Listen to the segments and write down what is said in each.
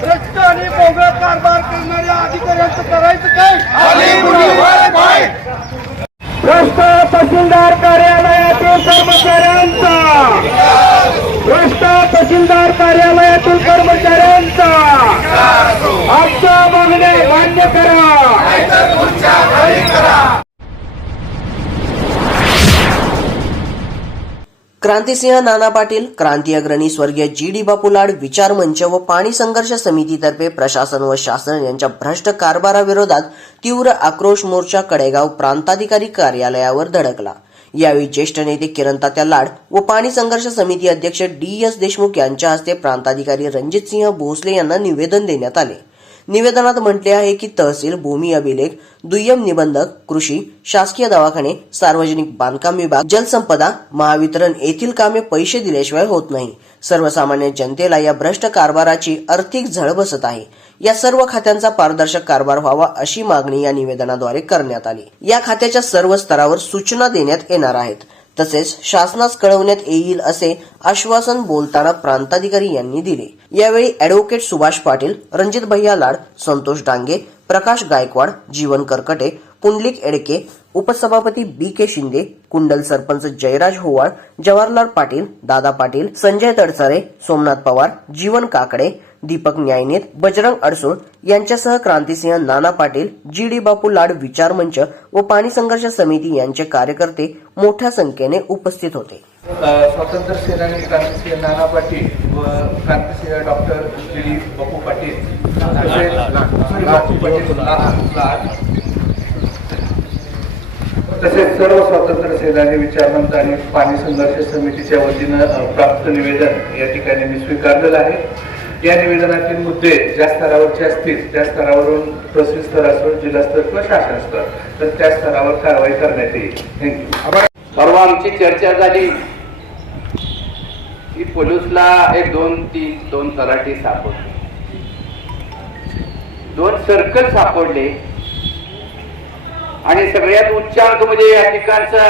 भ्रष्ट आणि भोंगळ कारभार करणाऱ्या अधिकाऱ्यांचं करायचं काय? भ्रष्ट तहसीलदार कार्यालयातील कर्मचाऱ्यांचा. भ्रष्ट तहसीलदार कार्यालयातील कर्मचाऱ्यांचा. आजच्या मागण्या मान्य करा. क्रांतिसिंह नाना पाटील क्रांती अग्रणी स्वर्गीय जी डी बापू लाड विचार मंच व पाणी संघर्ष समितीतर्फे प्रशासन व शासन यांच्या भ्रष्ट कारभाराविरोधात तीव्र आक्रोश मोर्चा कडेगाव प्रांताधिकारी कार्यालयावर धडकला. यावेळी ज्येष्ठ नेते किरण तात्या लाड व पाणी संघर्ष समिती अध्यक्ष डी एस देशमुख यांच्या हस्ते प्रांताधिकारी रणजितसिंह भोसले यांना निवेदन देण्यात आले. निवेदनात म्हटले आहे की तहसील भूमी अभिलेख दुय्यम निबंधक कृषी शासकीय दवाखाने सार्वजनिक बांधकाम विभाग जलसंपदा महावितरण येथील कामे पैसे दिल्याशिवाय होत नाही. सर्वसामान्य जनतेला या भ्रष्ट कारभाराची आर्थिक झळ बसत आहे. या सर्व खात्यांचा पारदर्शक कारभार व्हावा अशी मागणी या निवेदनाद्वारे करण्यात आली. या खात्याच्या सर्व स्तरावर सूचना देण्यात येणार आहेत. तसेच शासनास कळवण्यात येईल असे आश्वासन बोलताना प्रांताधिकारी यांनी दिले. यावेळी अॅडव्होकेट सुभाष पाटील रणजित भैया लाड संतोष डांगे प्रकाश गायकवाड जीवन करकटे पुंडलिक एडके उपसभापती बी के शिंदे कुंडल सरपंच जयराज होवाळ जवाहरलाल पाटील दादा पाटील संजय तडसरे सोमनाथ पवार जीवन काकडे दीपक न्यायनेत बजरंग अडसूळ यांच्यासह क्रांतिसिंह नाना पाटील जी डी बापू लाड विचार मंच व पाणी संघर्ष समिती यांचे कार्यकर्ते मोठ्या संख्येने उपस्थित होते. स्वातंत्र्य सेनानी क्रांतिसिंह नाना पाटील व Krantisinh doctor G D Bapu Patil तसेच सर्व स्वातंत्र्य सेनानी विचारवंत आणि पाणी संघर्ष समितीच्या वतीनं प्राप्त निवेदन या ठिकाणी मी स्वीकारलेलं आहे. या निवेदनातील मुद्दे ज्या स्तरावरचे असतील त्या स्तरावरून तहसील स्तर असो जिल्हा स्तर किंवा शासन स्तर तर त्या स्तरावर कारवाई करण्यात येईल. थँक्यू परवा आमची चर्चा झाली. की पोलिसला एक दोन तीन दोन तलाठी सापडले. दोन सर्कल सापडले. आणि सगळ्यात उच्चांक म्हणजे या ठिकाणचा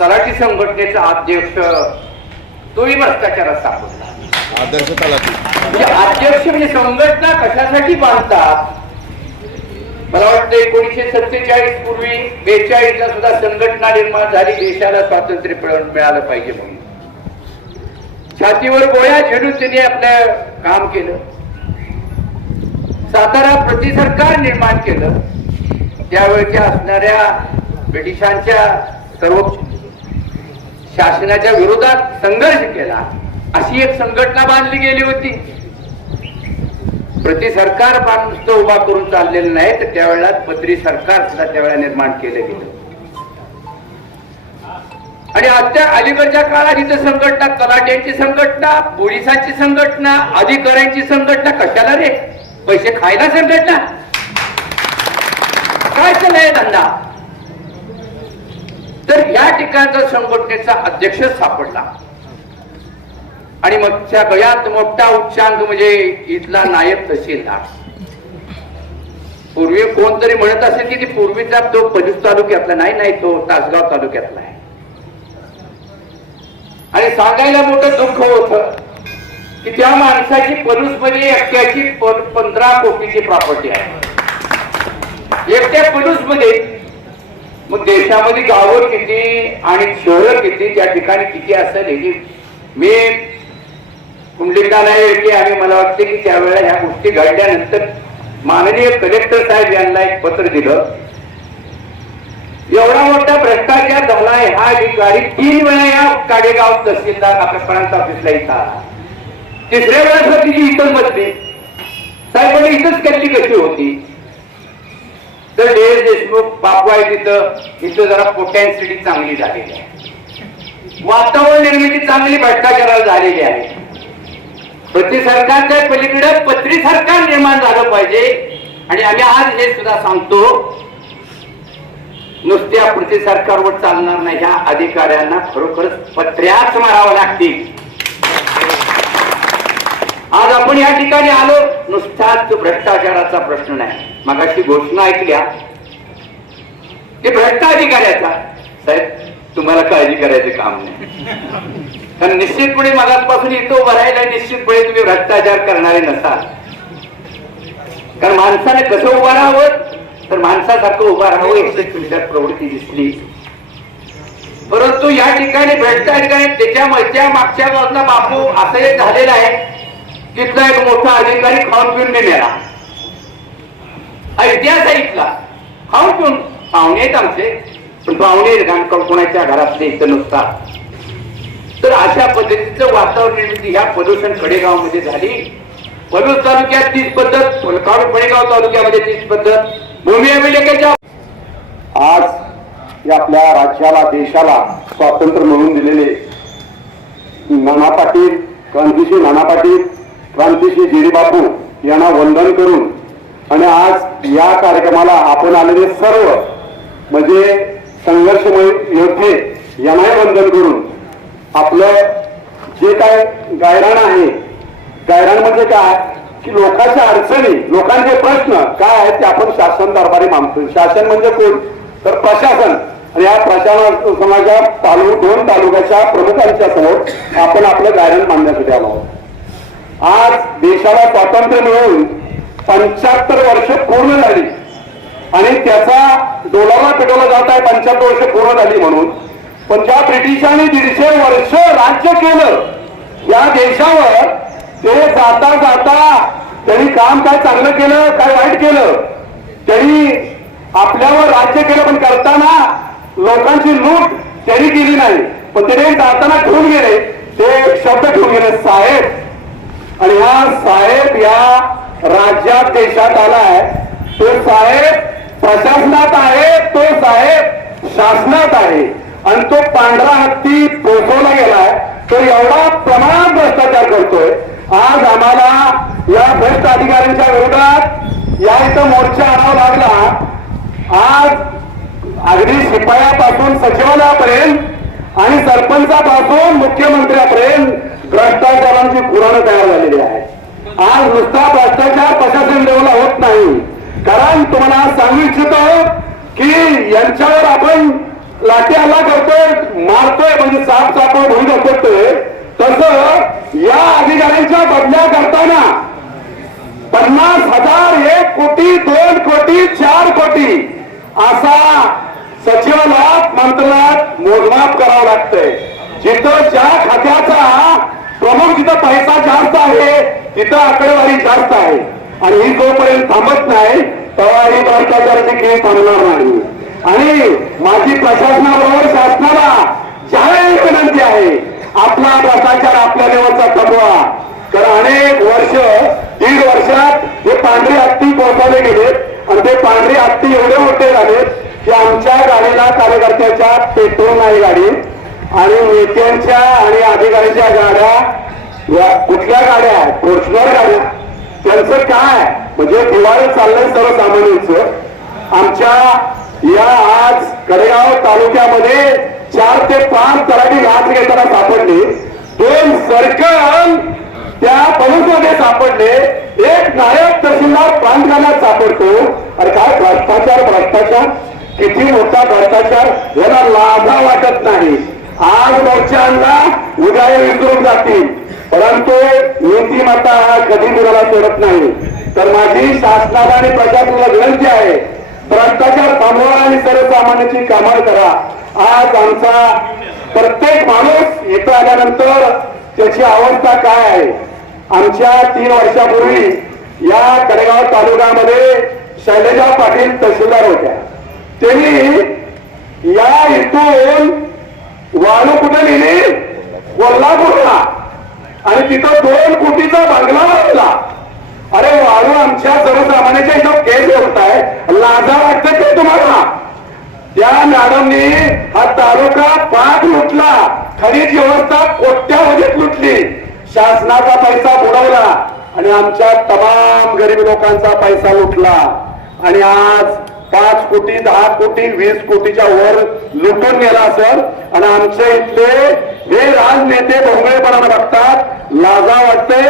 तलाठी संघटनेचा अध्यक्ष तोही भ्रष्टाचारात सापडला. आदर्श तलाठी. म्हणजे अध्यक्ष म्हणजे संघटना कशासाठी बांधतात? मला वाटतं एकोणीशे सत्तेचाळीस पूर्वी बेचाळीस ला सुद्धा संघटना निर्माण झाली देशाला स्वातंत्र्य मिळालं पाहिजे म्हणून. छातीवर गोळ्या झेडून त्यांनी आपलं काम केलं. सातारा प्रति सरकार निर्माण केलं. त्यावेळच्या असणाऱ्या ब्रिटिशांच्या सर्व शासनाच्या विरोधात संघर्ष केला. अशी एक संघटना बांधली गेली होती. प्रति सरकार बांध नुसतं उभा करून चाललेलं नाही तर त्यावेळेला पत्री सरकार सुद्धा त्यावेळेला निर्माण केलं गेलं. आणि आता अलीकडच्या काळात इथं संघटना तलाट्यांची संघटना पोलिसांची संघटना अधिकाऱ्यांची संघटना कशाला रे? पैसे खायला संघटना? काय चाललाय धंदा. तर या ठिकाणचा संघटनेचा अध्यक्ष सापडला. आणि मग त्या गळ्यात मोठा उच्चांक म्हणजे इथला नायब तहसीलदार. पूर्वी कोणतरी म्हणत असेल की ती पूर्वीचा तो पलूस तालुक्यातला नाही नाही तो तासगाव तालुक्यातला आहे. आणि सांगायला मोठं दुःख होत की त्या माणसाची पलूसमध्ये एकट्याची प- पंधरा कोटीची प्रॉपर्टी आहे. एकट्या पलूसमध्ये मग देशामध्ये गावं किती आणि शहरं किती त्या ठिकाणी किती असेल ह्याची मी कुंडलिकाला की आम्ही मला वाटते की त्यावेळेला ह्या गोष्टी घडल्यानंतर माननीय कलेक्टर साहेब यांना एक पत्र दिलं. एवढा मोठा भ्रष्टाचार झालाय हा अधिकारी तीन वेळा या काडेगाव तहसीलदार आपल्या प्रांत ऑफिसला इथं आला. तिसऱ्या वेळेस तिची इथं बसली साहेबांनी इथंच कशी कशी होती? तर डी एस देशमुख बापू आहे तिथं. इथं जरा पोटॅन्सिटी चांगली झालेली आहे. वातावरण निर्मिती चांगली भ्रष्टाचाराला झालेली आहे. प्रति सरकारच्या पलीकडे पत्री सरकार निर्माण झालं पाहिजे. आणि आम्ही आज हे सुद्धा सांगतो नुसत्या प्रति सरकारवर चालणार नाही ह्या अधिकाऱ्यांना खरोखरच पत्र्याच मारावं लागतील. आज आपण या ठिकाणी आलो नुसताच भ्रष्टाचाराचा प्रश्न नाही. मगाशी घोषणा ऐकल्या. ते भ्रष्ट अधिकाऱ्याचा साहेब तुम्हाला काळजी करायचं काम नाही. कारण निश्चितपणे मागासपासून इथं उभं राहिला निश्चितपणे तुम्ही भ्रष्टाचार करणारे नसाल. कारण माणसाने कसं उभं राहावं तर माणसासारखं उभं राहावं याची तुमच्यात प्रवृत्ती दिसली. परंतु या ठिकाणी भ्रष्टाचार त्याच्या त्या मागच्या बाजूला बापू असं एक झालेलं आहे तिथला एक मोठा अधिकारी खाऊन पिऊन नेला इतिहास आहे इथला खाऊन पिऊन पाहुणे आहेत आमचे पण पाहुणे घाण कोणाच्या घरातले इथं नसतात तर अशा पद्धतीचं वातावरण निर्मिती ह्या प्रदूषण कडेगावमध्ये झाली. पलूस तालुक्यात तीच पद्धत फुलकाड तालुक्यामध्ये तीच पद्धत. भूमी अभिलेखाच्या आज या आपल्या राज्याला देशाला स्वातंत्र्य मिळवून दिलेले नाना पाटील क्रांतिश्री नाना पाटील क्रांतिश्री जिरीबापू यांना वंदन करून आणि आज या कार्यक्रमाला आपण आलेले सर्व म्हणजे संघर्ष योद्धे यांनाही वंदन करून आपलं जे काय गायराण आहे गायराण म्हणजे काय? की लोकांच्या अडचणी लोकांचे प्रश्न काय आहेत ते आपण शासन दरबारी मानतो शासन म्हणजे कोण? तर प्रशासन. आणि या प्रशासनाच्या तालु दोन तालुक्याच्या प्रमुखांच्या समोर आपण आपलं गायरान मांडण्यासाठी आलो आहोत. आज देशाला स्वातंत्र्य मिळून पंच्याहत्तर वर्ष पूर्ण झाली. आणि त्याचा डोलावला पेटवला जात आहे पंच्याहत्तर वर्ष पूर्ण झाली म्हणून. पण ज्या ब्रिटिशांनी दीडशे वर्ष राज्य केलं. या देशावर ते जाता जाता त्यांनी काम काय चांगलं केलं काय वाईट केलं त्यांनी आपल्यावर राज्य केलं पण करताना लोकांची लूट त्यांनी केली नाही. पण त्याने जाताना ठेवून गेले. ते एक शब्द ठेवून गेले साहेब. आणि हा साहेब या राज्यात देशात आलाय तो साहेब प्रशासनात आहे तो साहेब शासनात आहे. आणि तो पांढरा हत्ती पोचवला गेलाय. तो एवढा प्रमाणात भ्रष्टाचार करतोय. आज आम्हाला या भ्रष्ट अधिकाऱ्यांच्या विरोधात या इथं मोर्चा आणावा लागला. आज अगदी शिपायापासून सचिवालयापर्यंत आणि सरपंचापासून मुख्यमंत्र्यापर्यंत भ्रष्टाचारांची पुराणं तयार झालेली आहे. आज नुसता भ्रष्टाचार प्रशासन लेवला होत नाही. कारण तुम्हाला सांगू इच्छितो की यांच्यावर आपण लाठी हल्ला करतोय मारतोय म्हणजे साप साप होऊन दाखवतोय तसं या अधिकाऱ्यांच्या बदल्या करताना पन्नास हजार एक कोटी दोन कोटी चार कोटी असा सचिवालयात मंत्रालयात मोजमाप करावं लागतंय. जिथं ज्या खात्याचा प्रमुख जिथं पैसा जास्त आहे तिथं आकडेवारी जास्त आहे. आणि ही जोपर्यंत थांबत नाही तेव्हा ही भ्रष्टाचाराची केस थांबणार नाही. आणि माझी प्रशासनाबरोबर शासनाला जाहीर विनंती आहे. आपला भ्रष्टाचार आपल्या लेवलचा थांबवा तर अनेक वर्ष दीड वर्षात हे पांढरे हत्ती पोहोचवले गेलेत आणि ते पांढरे हत्ती एवढे मोठे झालेत की आमच्या गाडीला कार्यकर्त्याच्या पेट्रोल नाही गाडी. आणि नेत्यांच्या आणि अधिकाऱ्यांच्या गाड्या कुठल्या गाड्या आहेत? फॉर्च्युनर गाड्या. त्यांचं काय? म्हणजे दिवाळी चाललंय सर्वसामान्यांचं. आमच्या या आज कडेगाव तालुक्यामध्ये चार ते पाच तराटी लाच घेताना सापडले. दोन सर्कल त्या पलूसमध्ये सापडले. एक नायक तहसीलदार बांधकामात सापडतो. अरे काय भ्रष्टाचार भ्रष्टाचार? किती मोठा भ्रष्टाचार? याला लाभा वाटत नाही. आज मोर्चांना उद्या विसरून जातील. परंतु नीतिमत्ता हा कधी मुलाला सोडत नाही. तर माझी शासनाला आणि प्रशासनाला विनंती आहे भ्रष्टाचार थांबवा. आणि सर्वसामान्यांची कामं करा. आज आमचा प्रत्येक माणूस इथं आल्यानंतर त्याची अवस्था काय आहे? आमच्या तीन वर्षापूर्वी या कडेगाव तालुक्यामध्ये शैलजा पाटील तहसीलदार होत्या. त्यांनी या इथून वाळू कुठे लिहिली कोल्हापूरला आणि तिथं दोन कोटीचा बांगला बांधला. अरे वाळू आमच्या सर्वसामान्याच्या इथं केस होताय लाजा वाटत ते तुम्हाला. त्या मॅडमने हा तालुका पाठ लुटला. खरीद व्यवस्था कोट्यावधीत लुटली. शासनाचा पैसा बुडवला आणि आमच्या तमाम गरीब लोकांचा पैसा लुटला. आणि आज पाच कोटी दहा कोटी वीस कोटीच्या वर लुटून गेला सर. आणि आमच्या इथले हे राजनेते भोंगळेपणाने बघतात लाजा वाटते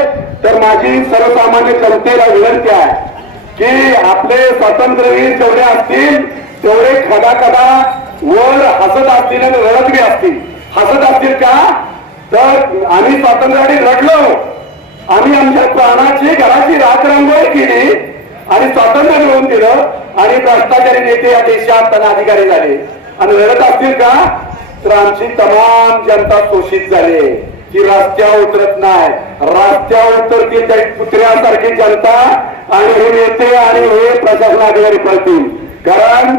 तर माझी सर्वसामान्य जनतेला विनंती आहे की आपले स्वातंत्र्यवीर जेवढे असतील तेवढे कदा कदा वर हसत असतील आणि रडत बी असतील. हसत असतील का? तर आम्ही स्वातंत्र्यासाठी लढलो आम्ही आमच्या प्राणाची घराची राखरांगोळी केली आणि स्वातंत्र्य मिळवून दिलं आणि भ्रष्टाचारी नेते या देशात त्यांना अधिकारी झाले. आणि रडत असतील का? तर आमची तमाम जनता शोषित झाली. की रस्त्यावर उतरत नाही. रस्त्यावर उतरतील त्या पुत्र्यासारखी जनता आणि हे नेते आणि हे प्रशासन अधिकारी पळतील कारण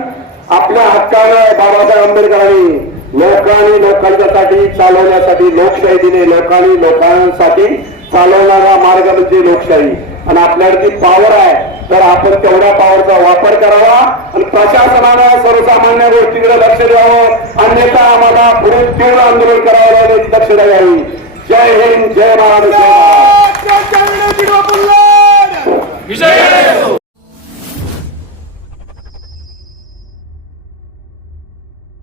आपल्या हक्कानं बाबासाहेब आंबेडकरांनी लोकांनी लोकांच्यासाठी चालवण्यासाठी लोकशाही दिली लोकांनी लोकांसाठी चालवणारा मार्ग म्हणजे लोकशाही आणि आपल्याकडे ती पॉवर आहे तर आपण तेवढ्या पॉवरचा वापर करावा आणि प्रशासनानं सर्वसामान्य गोष्टीकडे लक्ष द्यावं अन्यथा आम्हाला पुढे तीव्र आंदोलन करावं लागेल लक्ष द्यावी जय हिंद जय महाराष्ट्र